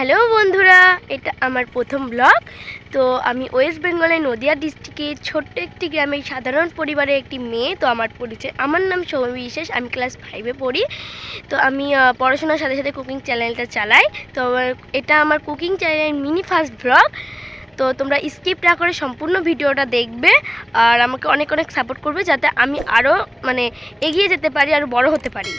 Hello বন্ধুরা, এটা আমার প্রথম ব্লগ। তো আমি ওয়েস্ট বেঙ্গলের নদিয়া ডিস্ট্রিক্টের ছোট্ট একটি গ্রামের সাধারণ পরিবারের একটি মেয়ে। তো আমার পরিচয়, আমার নাম সৌমি বিশেষ, আমি ক্লাস 5-এ পড়ি। তো আমি পড়াশোনার সাথে সাথে কুকিং চ্যানেলটা চালাই। তো এটা আমার কুকিং চ্যানেলের মিনি ফার্স্ট ব্লগ। তো তোমরা স্কিপ না করে সম্পূর্ণ ভিডিওটা দেখবে আর আমাকে অনেক অনেক সাপোর্ট করবে, যাতে আমি আরও এগিয়ে যেতে পারি, আরও বড় হতে পারি।